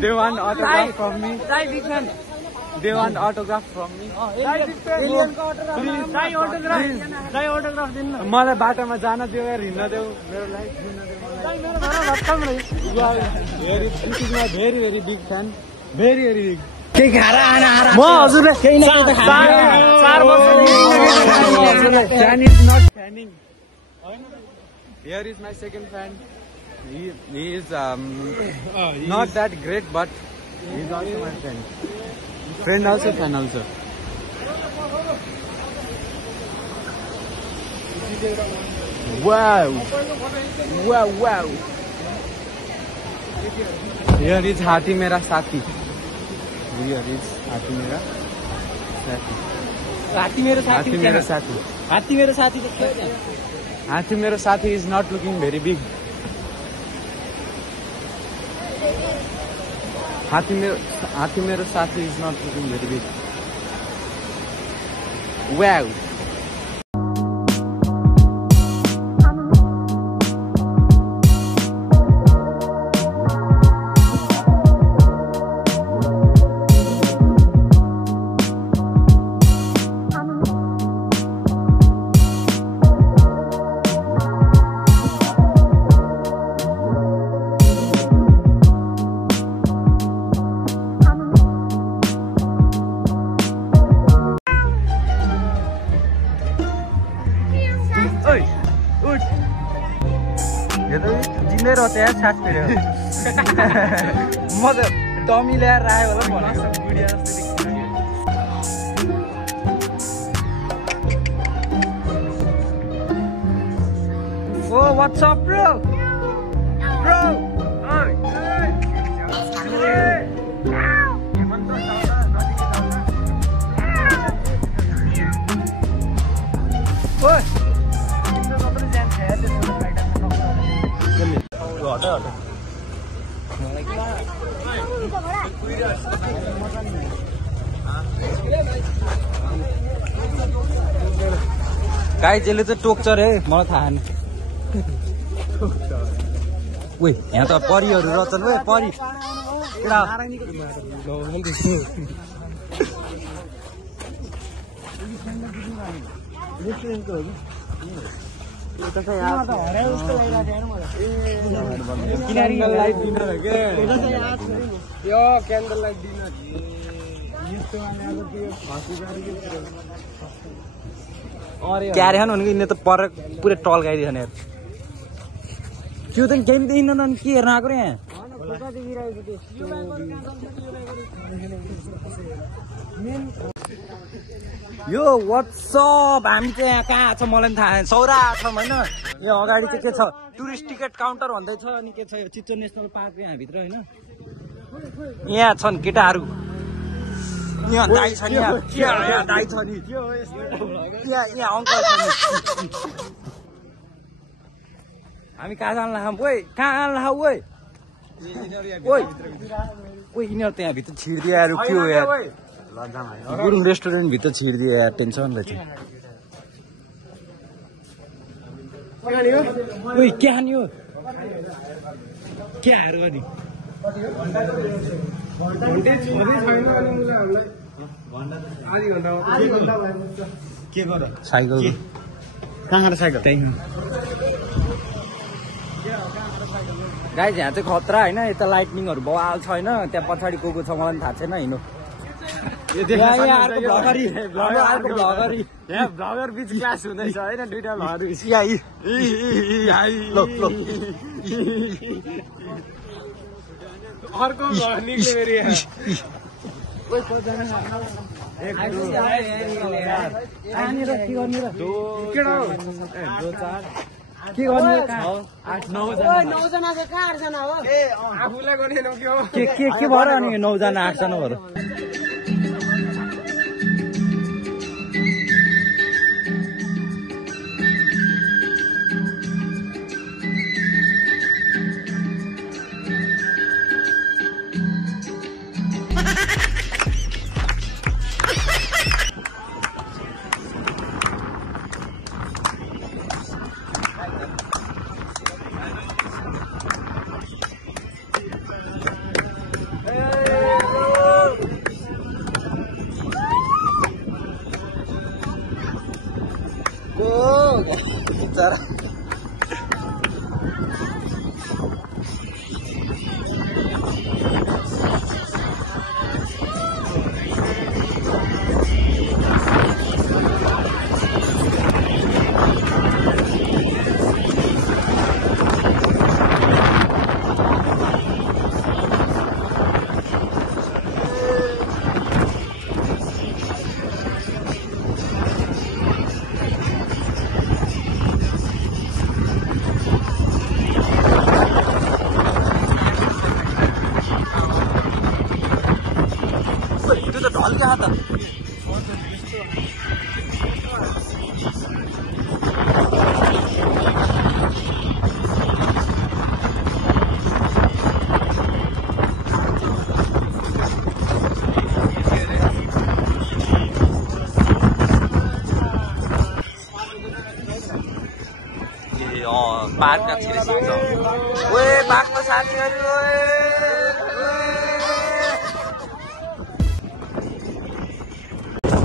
They want autograph from me. They want autograph from me. मलाई बाटोमा जान दियो यार हिँड्न देऊ मेरो लाइफ जिउन देऊ मलाई very very big fan very very big केही खाएर म हजुरले केही न केही त fan is not fanning Here is my second fan. He is not that great, but he is also my friend. Friend also, fan also. Wow! Wow! Wow! Here is Hathi Mera Sathi. Here is Hathi Mera Sathi. Hathi Mera Sathi. Hathi Mera Sathi. Hathi Mera Sathi. Hathi Mera Sathi is not looking very big. Hathi Mera Sathi is not looking very big. Wow! जिन्दै रहते यार सास फेरि म त dummy ल्याएर राख्यो होला भनेको गुडिया जस्तो देखिन्छ। ओ व्हाट्स अप ब्रो ब्रो गाई जेले चाहिँ टोक्छ रे मलाई थाहा नि ओइ यहाँ त परीहरू रहेछन् ओइ परी क्यान्डल लाइट डिनर क्या रे भनेको यिनीहरू त पर पुरै टल्काइदिएन यार त्यो त गेम त यिनीहरू के हेर्न आएको रे यहाँ यो व्हाट्सअप हामी चाहिँ यहाँ कहाँ छ मलाई पनि थाहा छैन सौरा छौँ होइन यो अगाडि चाहिँ के छ टुरिस्ट टिकट काउन्टर भन्दै छ अनि के छ यो चिच्चो नेसनल पार्क यहाँभित्र होइन यहाँ छन् केटाहरू यहाँ दाइ छ नि यहाँ दाइ छ नि यहाँ अङ्कल छ नि हामी कहाँ जान लाग्छौँ ओइ कहाँ जान लाग्छौँ ओइ ओइ ओइ यिनीहरू त यहाँभित्र छिर्दियो यार के हो यार गुरुङ रेस्टुरेन्टभित्र छिर्दियो यार टेन्सन रहेछ ओइ के खाने हो के हार गर्ने के गर साइकल कहाँ खाएर साइकल त्यही गाइज यहाँ चाहिँ खतरा होइन यता लाइटनिङहरू बवाल छैन त्यहाँ पछाडि को छ मलाई पनि थाहा छैन हिँड्नु भ्लगर बीच क्लास हुँदैछ होइन दुईटा भ्लगर अर्को निक्ल्यो फेरि के गर्ने 8-9 जना हो आफूलाई गर्ने के भएर अनि 9 जना 8 जना भएर ढल्क्या त पार्कमा छिरेको ओए बाघको साथीहरु ओए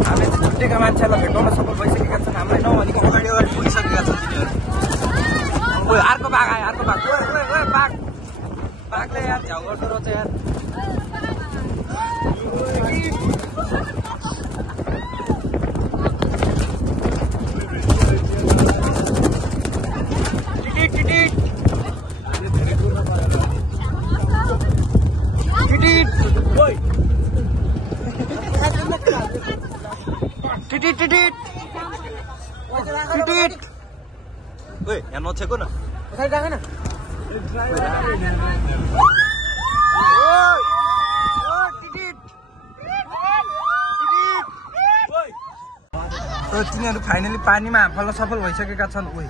हामी छुट्टेका मान्छेलाई भेटाउन सफल भइसकेका छन् हामीलाई नभनेको अगाडि पुगिसकेका छन् तिनीहरू ओए अर्को बाघ आयो अर्को बाघ ओए ओए ओए बाघले यार झ्याउ गर्दो रहेछ यार Woi, yang nocek kau na? Saya jangan na. तिनीहरू फाइनली पानीमा हाम्फाल्न सफल भइसकेका छन् ओइ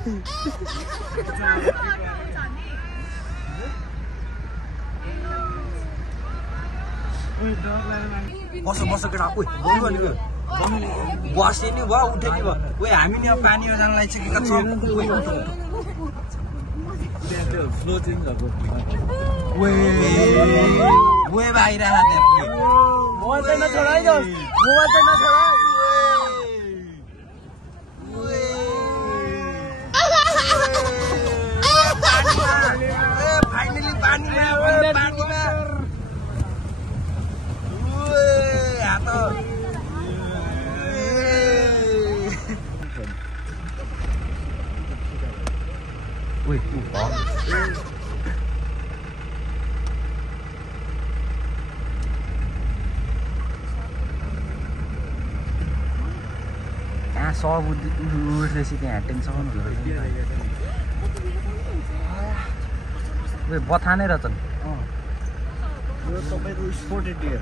बस केटा ओइ बस्यो नि भयो उठ्यो नि भयो ओइ हामी नि अब पानीमा जान लागिसकेका छौँ ओए बाहिर हाते मोबाइल चाहिँ नछोडाइ दोस् मोबाइल चाहिँ नछोडाइ फाइनली पानीमा यहाँ सब उठेपछि त्यहाँ टेन्सन हुँदो रहेछ बथा नै रहेछन् यो तपाईँको स्पोर्टेड डियर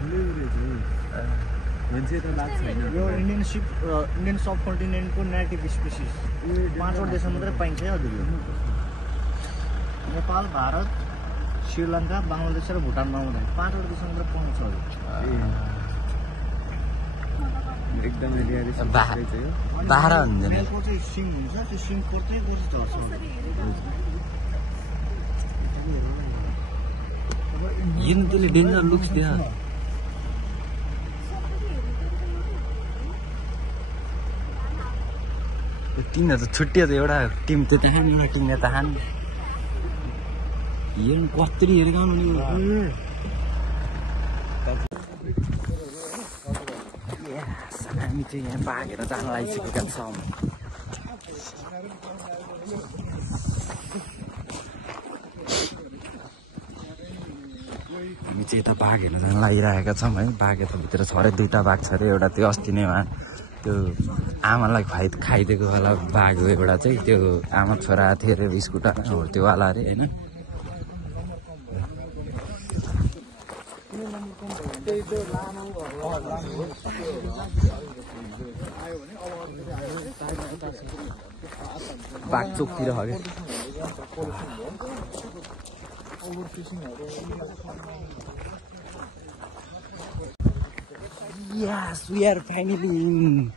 यो इन्डियन सब कन्टिनेन्टको नेटिभ स्पेसिस 5वटा देशमा मात्रै पाइन्छ है हजुर यो नेपाल भारत श्रीलङ्का बङ्गलादेश र भुटानमा हुँदैन 5वटा देशमा मात्रै पाउँछ हजुर एकदमै रियली बाह्र हुँदैन मेलको चाहिँ सिङ हुन्छ त्यो सिङ कोर्दै कोर्छ झर्छ यो नि त्यसले डेन्जर लुक्स दियो तिनीहरू त छुट्टियो त एउटा टिम त त्यहाँ एउटा टिम त त्यहाँ यो कत्रो हेरेको आउनु हामी चाहिँ यहाँ भागेर जान लागिसकेका छौँ हामी चाहिँ यता बाघ हेर्न जान लागिरहेका छौँ है बाघ यता भित्र छ अरे 2टा बाघ छ अरे एउटा त्यो अस्ति नै त्यो आमालाई खाइदिएको वाला बाघ हो एउटा चाहिँ त्यो आमा छोरा थियो अरे स्कुटर हो त्यो वाला अरे होइन बाघ चोकतिर हो क्या Yes, we are finally in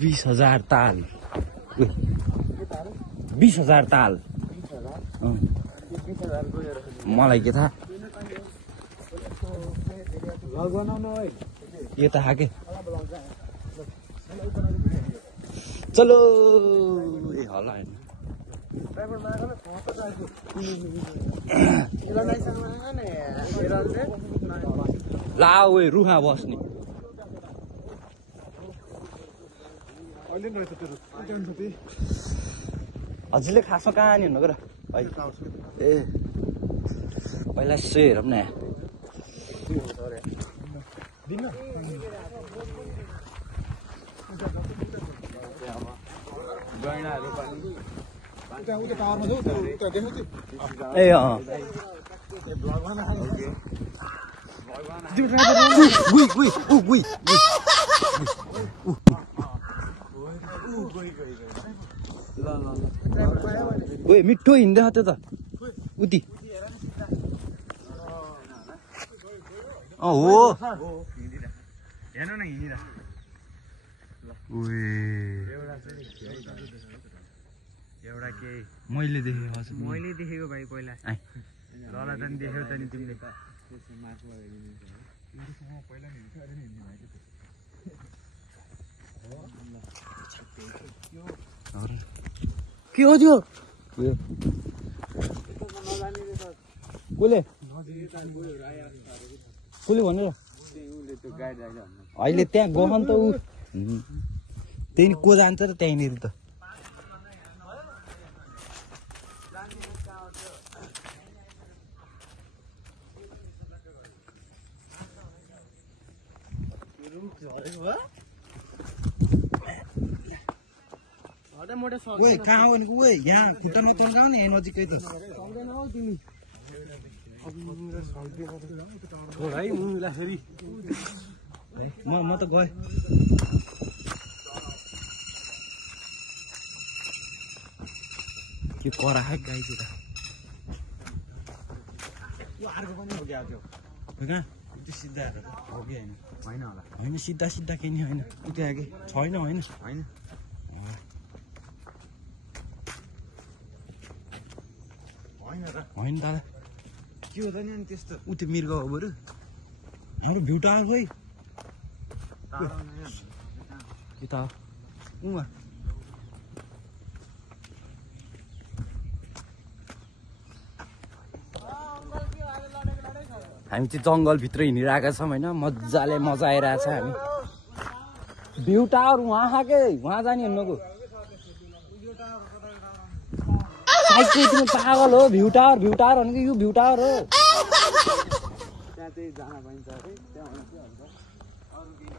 20,000 ताल 20,000 ताल मलाई के थाहा यो त हाके चलो ए होला हैन ला ओए रुहा बस्ने हजुरले खासमा कहाँ नि हुनु गर ए पहिला यसो हेरौँ न ए मिठो हिँड्दै त्यो त उति हो हेर्नु न हिँडिरा एउटा के मैले देखेँ मैले देखेको भाइ पहिला लला त देख्यौ त नि तिमीले के हो त्यो कसले भनेर अहिले त्यहाँ गहन त ऊ त्यही को जान्छ र त्यहीँनिर त कहाँ हो नि यहाँ खुट्टा नतन्काउ नि यहाँ नजिकै त म त गएँ के करा गाई चाहिँ त सिधा हो कि होइन होइन सिधा सिधा के नि होइन उता के छैन होइन होइन दादा के हुँदैन नि त्यस्तो ऊ त्यो मिर्ग हो बरु हाम्रो भ्यू टावर खोइ यता उमा हामी चाहिँ जङ्गलभित्र हिँडिरहेका छौँ होइन मजाले मजा आइरहेछ हामी भ्यू टावर वहाँ के वहाँ जाने हेर्नुको तिमी पागल हो भ्यू टावर भनेको यो भ्यू टावर हो त्यहाँ चाहिँ जान पाइन्छ है त्यहाँ के हुन्छ अरू केही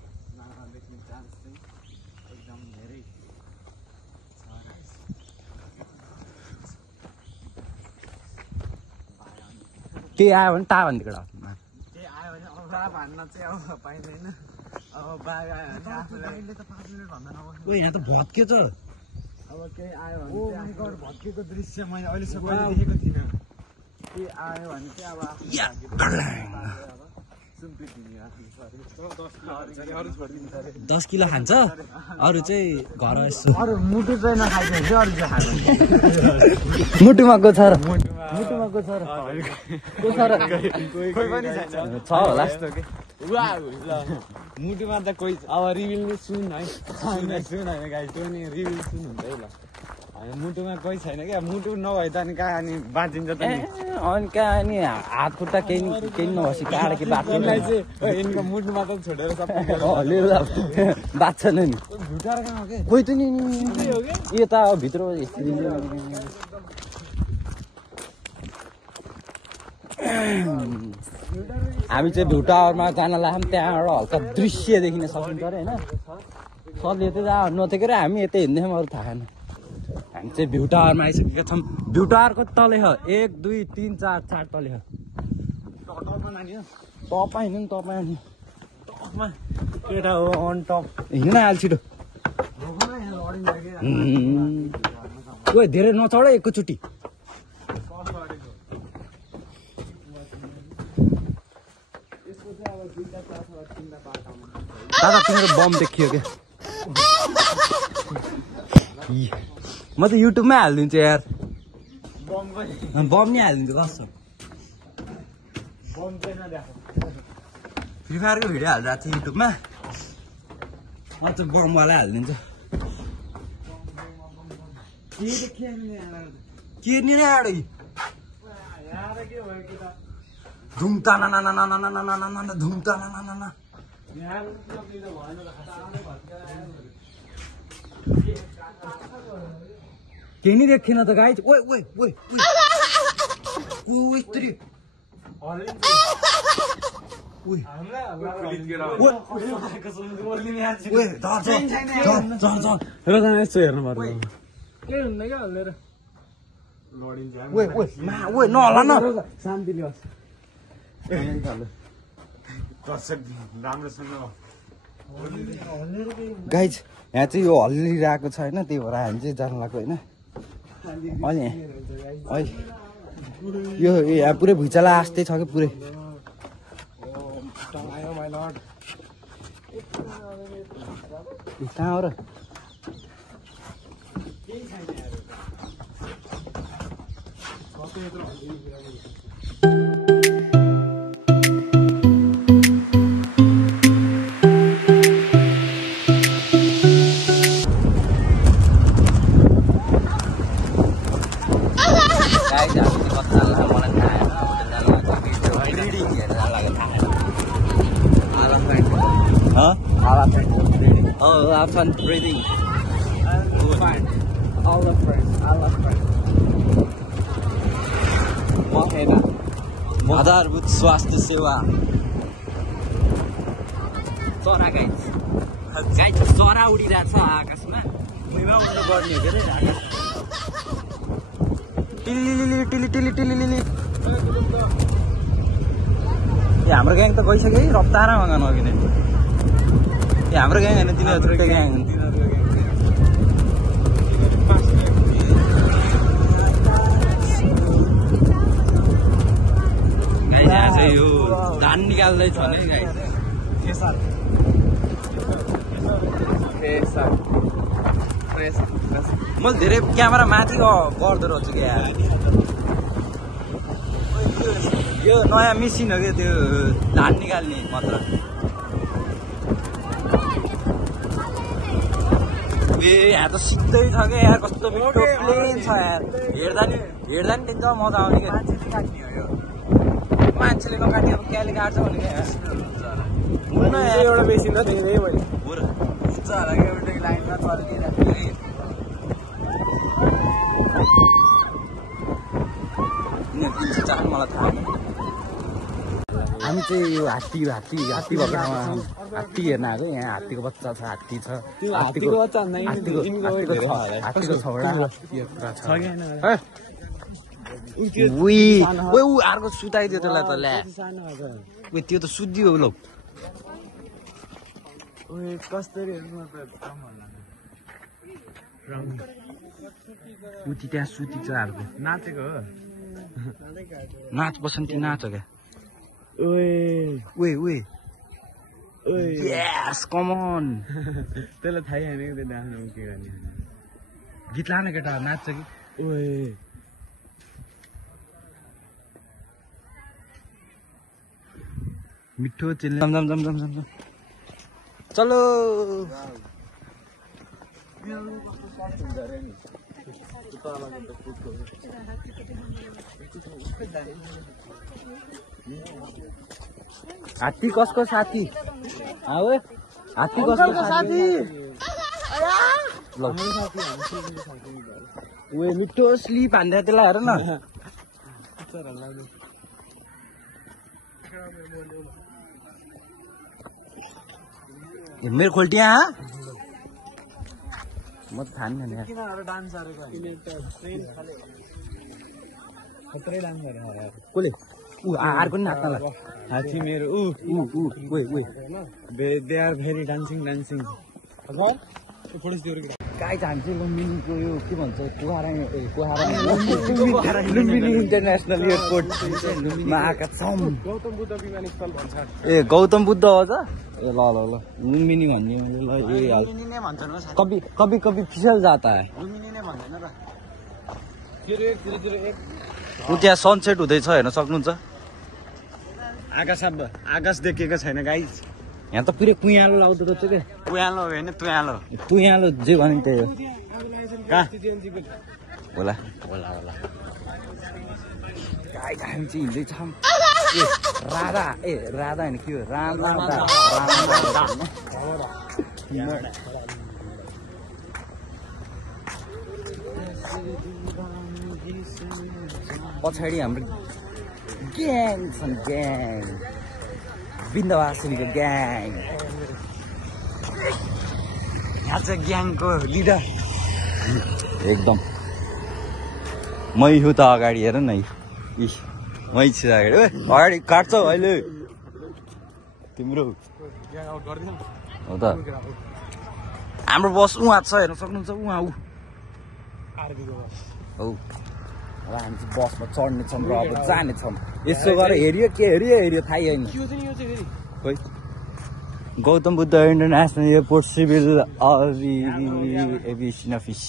देख्ने चान्स चाहिँ एकदम धेरै के आयो भने ता भनिदिएको के आयो भने औरा भन्न चाहिँ अब पाइँदैन अब बाघ आयो भने आफूले त 5 मिनट भन्दा नबस्नु यहाँ त भत्केछ अब केही आयो भने भत्केको दृश्य मैले अहिलेसम्म देखेको थिइनँ के आयो भने चाहिँ अब 10 किलो खान्छ अरू चाहिँ घर यसो अरू मुटु चाहिँ नखाइदिन्छ अरू चाहिँ खान्छ मुटुमा को छ र मुटुमा को छ र कोही पनि छैन छ होला मुटुमा त कोही अब रिभिल सुन है सुन होइन गाई त्यो नि रिभिल सुन हुन्छ है ल मुटुमा कोही छैन क्या मुटु नभए त अनि कहाँ अनि बाँचिन्छ त नि अनि कहाँ अनि हात खुट्टा केही नभएपछि कहाँ के बाँच्छ यिनको मुटुमा त छोडेर सबै बाँच्छ नि भुटार कहाँ हो के कोही त नि यता भित्र हामी चाहिँ भ्यू टावरमा जान लाग्यौँ त्यहाँबाट हल्का दृश्य देखिन सकिन्छ अरे होइन सरले यतै जा नथेकेर हामी यतै हिँड्दैछौँ अरू थाहा छैन हामी चाहिँ भ्यू टावरमा आइसकेका छौँ भ्यू टावरको तले छ 1 2 3 4 4 तले छ तपाईँ हिँड्नु नि तपाईँ केटा हो अन टप हिँड्न आएल छिटो ओ धेरै नचढ एकैचोटि दादा तिम्रो बम देखियो क्या म त युट्युबमै हालिदिन्छु यार बम नि हालिदिन्छु कस्तो फ्री फायरको भिडियो हालिरहेको थिएँ युट्युबमा म चाहिँ बमवाला हालिदिन्छु के नि रे आडै धुम्ता ना धुम्ता ना केही नि देखेन त गाइज ओइ ओइ ओइ ओइ तेरी गाइज यहाँ चाहिँ यो हल्लिरहेको छ होइन त्यही भएर हामी चाहिँ जानु लाग्यो होइन अहिले यो यहाँ पुरै भुइँचालो आस्तै छ कि पुरै कहाँ हो र Fun breathing. Fine. All of friends. आधारभूत स्वास्थ्य सेवा चरा गाइस चरा उडिरहेको छ आकाशमा उड्नु पर्ने हो के अरे टिलिलिलिलिलिलिलिलिलिलिलि हाम्रो ग्याङ त गइसक्यो है रफ्तारमा गान अघि नै हाम्रो ग्याङ होइन तिनीहरू छुट्टै ग्याङ यो धान निकाल्दैछ नि गाइस मैले धेरै क्यामेरा माथि गर्दो रहेछु क्या यो नयाँ मेसिन हो क्या त्यो धान निकाल्ने मात्र यहाँ त सिधै छ क्या यार कस्तो मिठो प्लेन छ यार हेर्दा नि त्यति मजा आउने क्या मान्छेले नकाट्यो अब क्याले काट्छ भने क्या एउटा बेसी नदेख्ने मैले एउटै लाइनमा चलिरहेको चाहनु मलाई थाहा छैन हामी चाहिँ यो हात्ती भएको ठाउँमा हात्ती हेर्न आएको यहाँ हात्तीको बच्चा छ हात्ती छ हात्तीको अर्को सुताइदियो त्यसलाई त ल्या त्यो त सुत्दियो लौ त्यहाँ सुती छ अर्को नाचेको हो नाच बसन्ती नाच हो क्या Yes, come on. त्यसलाई थाहै छैन कि त्यो आफ्नो के गर्ने गीत लाने केटा नाच्छ कि ओए मिठो चिल्ले जम चलो हात्ती कसको साथी हात्ती कसको साथी मिठो स्लिप हान्दा त्यसलाई हेर न मेरो खोल्टिया म त थाहा नि कसले अर्को नि नाच्नलाई हात्ती मेरो दे आर भेरी डान्सिङ गाई हामी चाहिँ लुम्बिनीको यो के भन्छ लुम्बिनी इन्टरनेसनल एयरपोर्टमा आएका छौँ ए गौतम बुद्ध हो त ए ल लुम्बिनी भन्ने ल कभी फिसल जाता है त्यहाँ सनसेट हुँदैछ हेर्न सक्नुहुन्छ आकाश देखेको छैन गाइस यहाँ त पुरै कुयालो लाउँदो रहेछ क्या पुयालो होइन तुयालो जे भने त्यही हो होला गाई हामी चाहिँ हिँड्दैछौँ राधा होइन के हो पछाडि हाम्रो ग्याङ छन् ग्याङ बिन्दवासिनीको ग्याङ यहाँ चाहिँ ग्याङको लिडर एकदम मै छु त अगाडि हेर न मै छु अगाडि काट्छौ अहिले तिम्रो गर्दिन हो त हाम्रो बस उहाँ छ हेर्न सक्नुहुन्छ उहाँ ऊ हौ अब हामी चाहिँ बसमा चढ्नेछौँ र अब जानेछौँ यसो गरेर हेऱ्यो के हेऱ्यो थाहै होइन खोइ Gautam Buddha international airport civil aviation office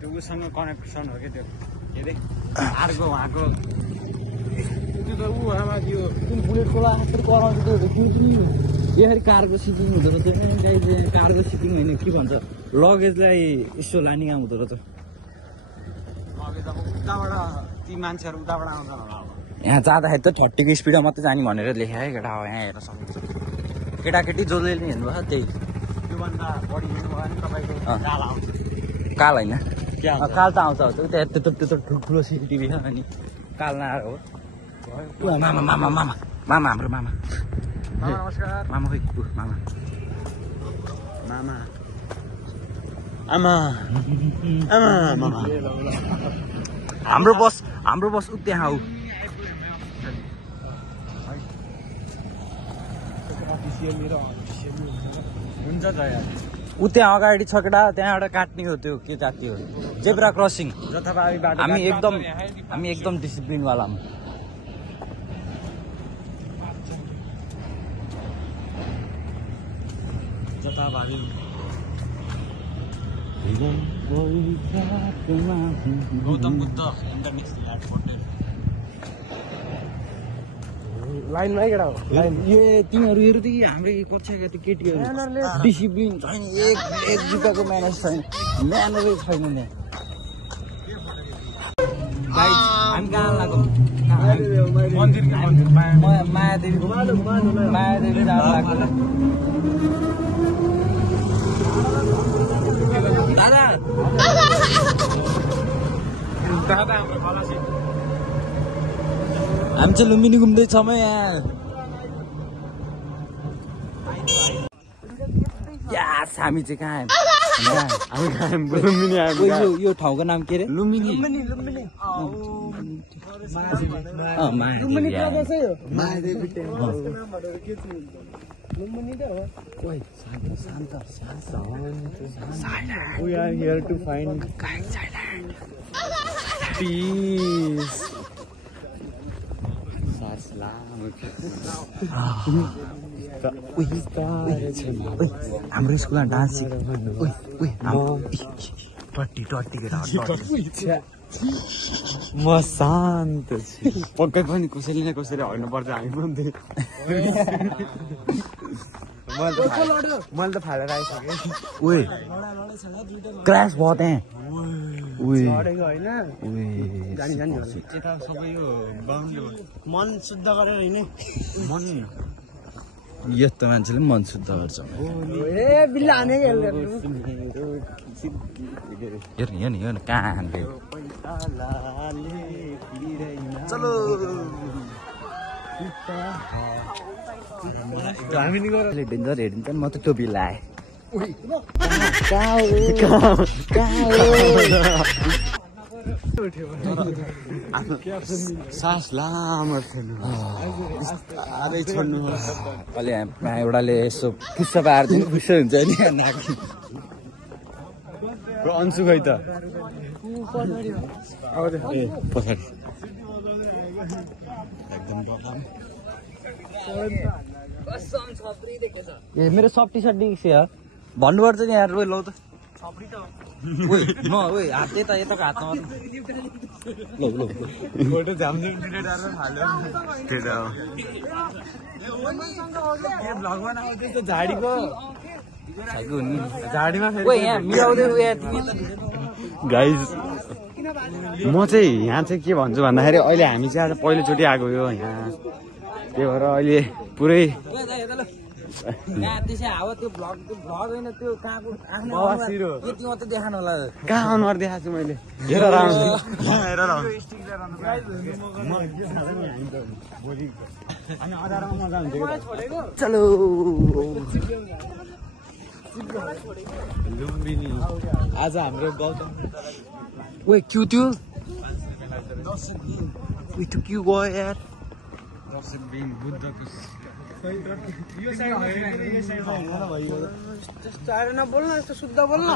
त्यो उसँग कनेक्सन हो क्या त्यो के अरे अर्को उहाँको त्यो त ऊ आमा त्यो कुन बुलेट खोला आखिर कराउँछ त्यो यसरी कारको सिटिङ हुँदो रहेछ कारको सिटिङ होइन के भन्छ लगेजलाई यसो लाने काम हुँदो रहेछ उताबाट ती मान्छेहरू उताबाट आउँछ होला अब यहाँ जाँदाखेरि त 30 को स्पिडमा मात्रै जाने भनेर लेखे है केटा हो यहाँ हेर्न सक्नुहुन्छ केटाकेटी जसले नि हेर्नुभयो त्यही त्योभन्दा बढी हेर्नुभयो भने तपाईँको काल आउँछ काल होइन काल त आउँछ त्यत्रो ठुल्ठुलो सिसिटिभी छ अनि काल नआएर हो मामा मामा मामा मामा हाम्रो मामा नमस्कार मामा खोइ मामा मामा आमा आमा मामा हाम्रो बस उ त्यहाँ हो हुन्छ त यार उ त्यहाँ अगाडि छ केटा त्यहाँबाट काट्ने हो त्यो के जाति हो जेब्रा क्रसिङ जथाभावी बाटो हामी एकदम डिसिप्लिनवाला हौँ जथाभावी गौतम बुद्ध इन्टरनेसनल एयरपोर्ट लाइनमा केटा हो ए तिमीहरू हेर्नु कि हाम्रै कक्षाका त्यो केटीहरू डिसिप्लिन छैन एक जुत्ताको म्यानर्स छैन म्यानरै छैन यहाँ हामी कहाँ लाग्छौँ मायादेवी जान लाग्छ दादा हाम्रो खलासी हामी चाहिँ लुम्बिनी घुम्दैछौँ यहाँ यास हामी चाहिँ कहाँ यो ठाउँको नाम के अरे Lumbini We are here to find peace. हाम्रो स्कुलमा डान्स टट्टी केटा म शान्त छु पक्कै पनि कसैले न कसैले हर्नुपर्छ हामी पनि मैले त फालेर आइसकेँ ओए क्रास भयो त्यहाँ मन शुद्ध गरेर हिँड्ने यस्तो मान्छेले मन शुद्ध गर्छ ए बिल्ला हानेको हेर्नु कहाँ हान्थ्यो चलो डेन्जर हेर्नु त म त टोपी लाएँ सास लामो छोड्नु अहिले एउटाले यसो खुस्सा पारिदिनु खुसी हुन्छ नि अन्सु खै त पछाडि ए मेरो सब टी सर्ट देखिस भन्नुपर्छ नि यार लौ त हात यताको हातमा फोटो झाडीको झाडीमा गाइस म चाहिँ यहाँ चाहिँ के भन्छु भन्दाखेरि अहिले हामी चाहिँ आज पहिलोचोटि आएको हो यहाँ त्यही भएर अहिले पुरै कहाँ अनुहार देखाएको छु मैले चलो लुम्बिनी आज हाम्रो गौतम क्यों त्यो क्यों गयो यार दर्शन दिन बुद्धको चाहेर नबोल्न यस्तो शुद्ध बोल्न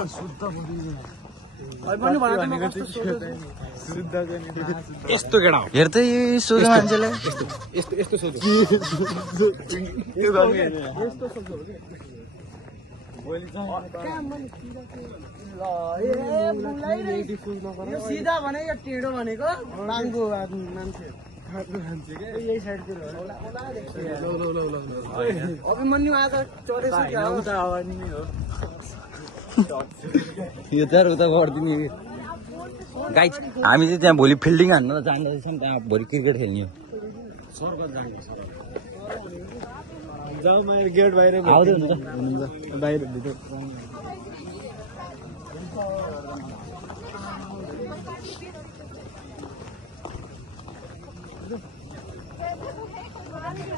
यस्तो केटा हो हेर्दै सोध्नु मान्छेलाई यस्तो सोध्नु सिधा भने यो टेढो भनेको बाङ्गो मान्छे यही साइडतिर अभिमन्यु आज चोरेछ यो त उता गरिदिने गाइज हामी चाहिँ त्यहाँ भोलि फिल्डिङ हान्न जाँदैछौँ त्यहाँ भोलि क्रिकेट खेल्ने हो गेट बाहिर आउँदै हुन्छ बाहिर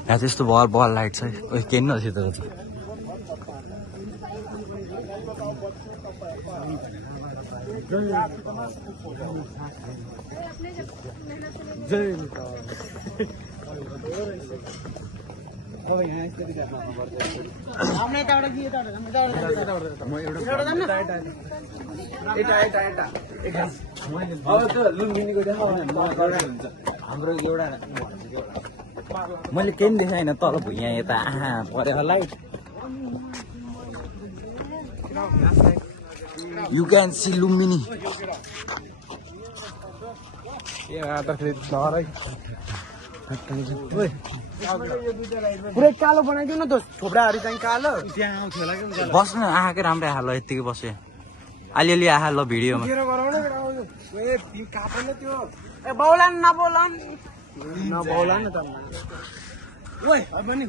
यहाँ त्यस्तो बल लाइट छ केही नछ त हाम्रो एउटा मैले केही पनि देखाएन तल भुइँ यता आहा पऱ्यो होला यु क्यान सी लुम्बिनी पुरै कालो बनाइदिउ न त छोप्राहरू चाहिँ कालो बस्नु आँखाकै राम्रै आहा ल यत्तिकै बस्यो अलिअलि आहा ल भिडियोमा ए बाउला नबोला नबोला न त ओइ पनि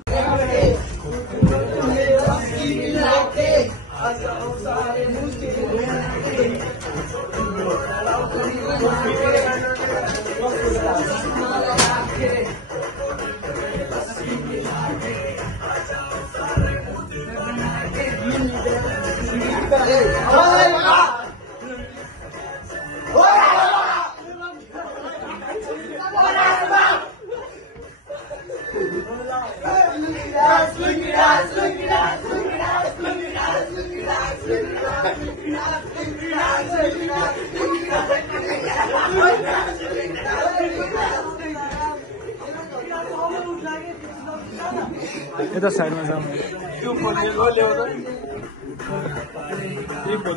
यता साइडमा जाऊ त्यो फोन ल्याउ त यो फोन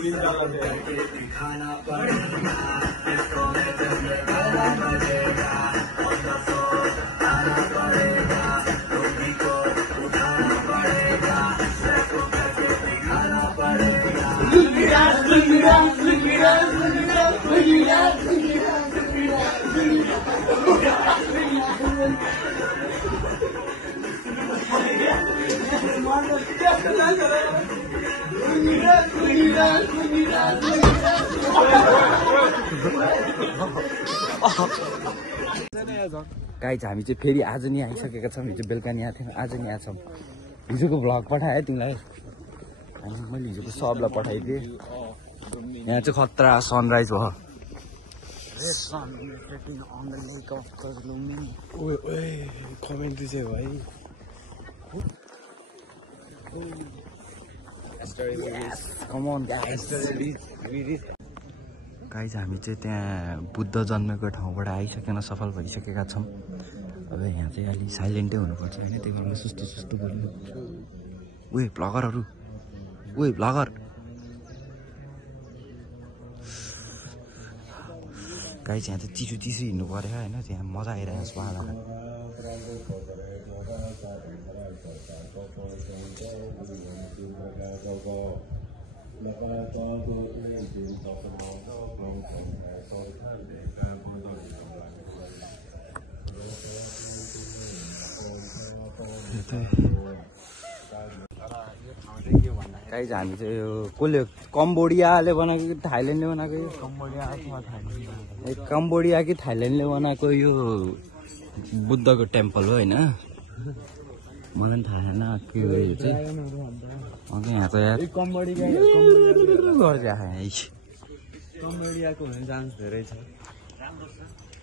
गाइज हामी चाहिँ फेरि आज नि आइसकेका छौँ हिजो बेलुका नि आएको थियौँ आज नि आएको छौँ हिजोको भ्लग पठाएँ तिमीलाई अनि मैले हिजोको सबलाई पठाइदिएँ यहाँ चाहिँ खतरा सनराइज भयो कमेन्ट्री चाहिँ भाइ गाइज हामी चाहिँ त्यहाँ बुद्ध जन्मेको ठाउँबाट आइसकेन सफल भइसकेका छौँ अब यहाँ चाहिँ अलिक साइलेन्टै हुनुपर्छ होइन त्यही भएर सुस्तो सुस्तो बोल्नु उयो भ्लगरहरू उयो भ्लगर गाइज यहाँ चाहिँ चिसो चिसो हिँड्नु पऱ्यो होइन त्यहाँ मजा आइरहेको छ पाहाडमा गाइज हामी चाहिँ यो कसले कम्बोडियाले बनाएको कि थाइल्यान्डले बनाएको यो कम्बोडिया कि थाइल्यान्डले बनाएको यो बुद्धको टेम्पल हो होइन मलाई पनि थाहा छैन के हो यो चाहिँ यहाँ त कम्बोडियाको हुने चान्स धेरै छ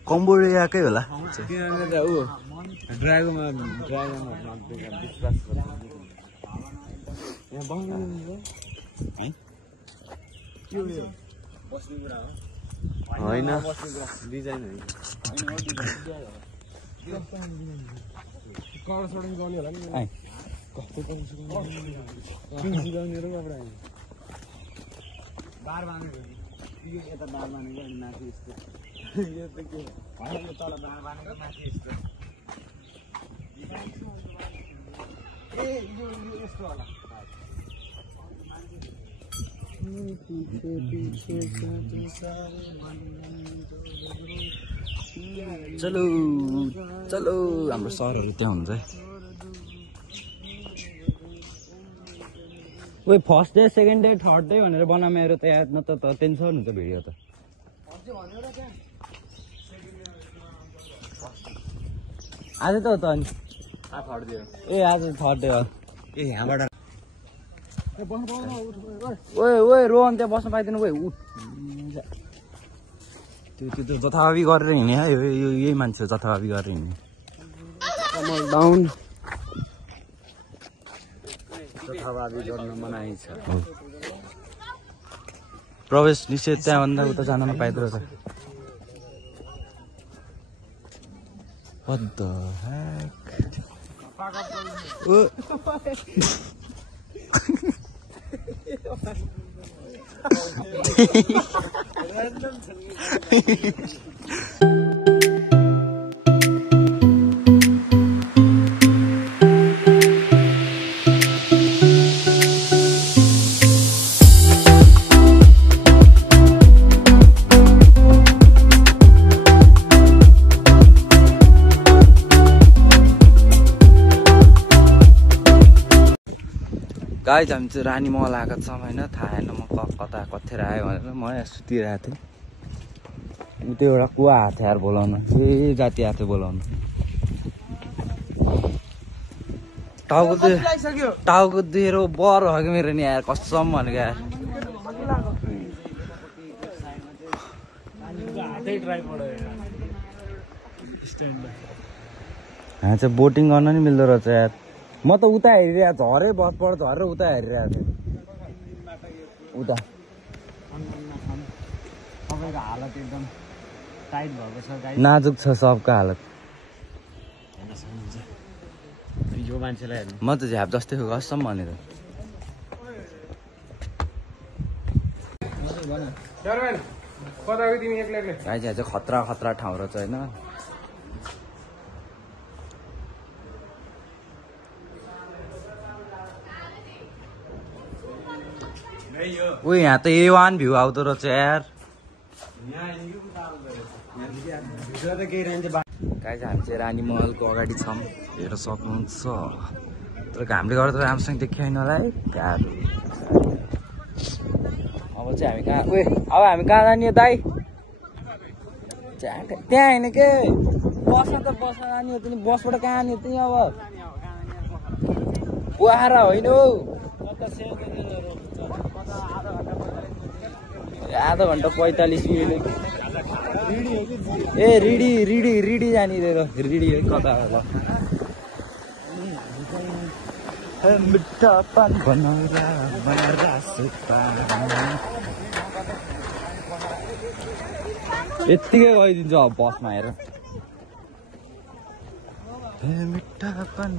कम्बोडियाकै होला किनभने त ऊ ड्राइभरमा विश्वास यहाँ होइन डिजाइन चलो चलो हाम्रो सहरहरू त्यहाँ हुन्छ है ओइ first day second day third day भनेर बना मेरो त याद न त टेन्सन हुन्छ भिडियो त आज त हो त अनि ए आज थर्ड डे हो ए यहाँबाट ओए ओए रोहन त्यहाँ बस्न पाइँदैन ओए उठ त्यो जथाभावी गरेर हिँड्ने है यही मान्छे जथाभावी गरेर हिँड्ने डाउन जथाभावी गर्न मनाइ छ प्रवेश निषेध त्यहाँभन्दा उता जान नपाइदो रहेछ What the heck? गाइज हामी चाहिँ रानी महल आएको छौँ होइन थाहा होइन म कता कथेर आयो भनेर म यहाँ सुतिरहेको थिएँ उ त्यो एउटा कुवा हात यार बोलाउन ए जाति हात बोलाउनु टाउको दुखेर बर भयो कि मेरो नि यार कसम भनेको यार यहाँ चाहिँ बोटिङ गर्न नि मिल्दो रहेछ यार म त उता हेरिरहेको झरे बसबाट झरेर उता हेरिरहेको थिएँ उता तपाईँको हालत एकदम टाइट भएको छ गाइस नाजुक छ सबको हालत यो मान्छेलाई हेर्नु म त झ्याप जस्तै हो कसम भनेर गाई चाहिँ खतरा खतरा ठाउँ रहेछ होइन ओ यहाँ त A1 भ्यू आउँदो रहेछ यार गाई चाहिँ हामी चाहिँ रानी महलको अगाडि छौँ हेर्न सक्नुहुन्छ तर घामले गर्दा राम्रोसँग देखिएन होला है गाह्रो अब चाहिँ हामी कहाँ ओए अब हामी कहाँ जाने दाइ त्यहाँ होइन के बस्न त बस्न जाने हो तिमी बसबाट कहाँ जाने हो तिमी अब बुहारा होइन हौ आधा घन्टा 45 मिनट ए रिडी जाने रिडी कता होला मिठा पान यत्तिकै गइदिन्छु अब बसमा हेर मिठा पान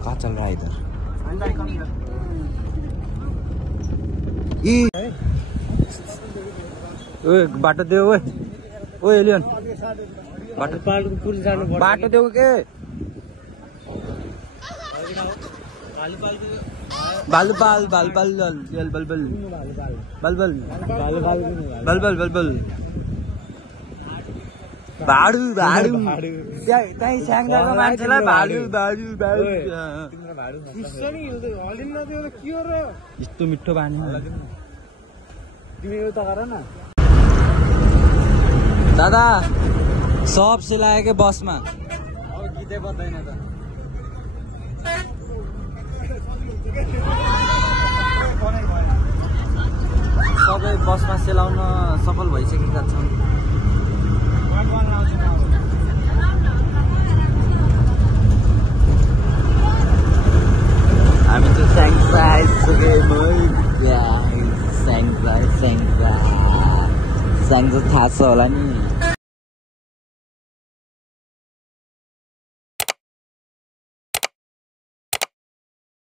कहाँ चल रहा है इधर ओए बाटो देऊ ओए ओए एलियन बाटो देऊ के बालुपाल बालपाल बलबल बलबल बलबल भाडु त्यही स्याङ्जाको मान्छेलाई भाडु यस्तो मिठो बानी तिमी उता गर न दादा सब सिलायो के बसमा अब गीतै बज्दैन त सबै बसमा सेलाउन सफल भइसकेका छन् हामी चाहिँ स्याङ्जा आइसक्यौँ स्याङ्जा थाहा छ होला नि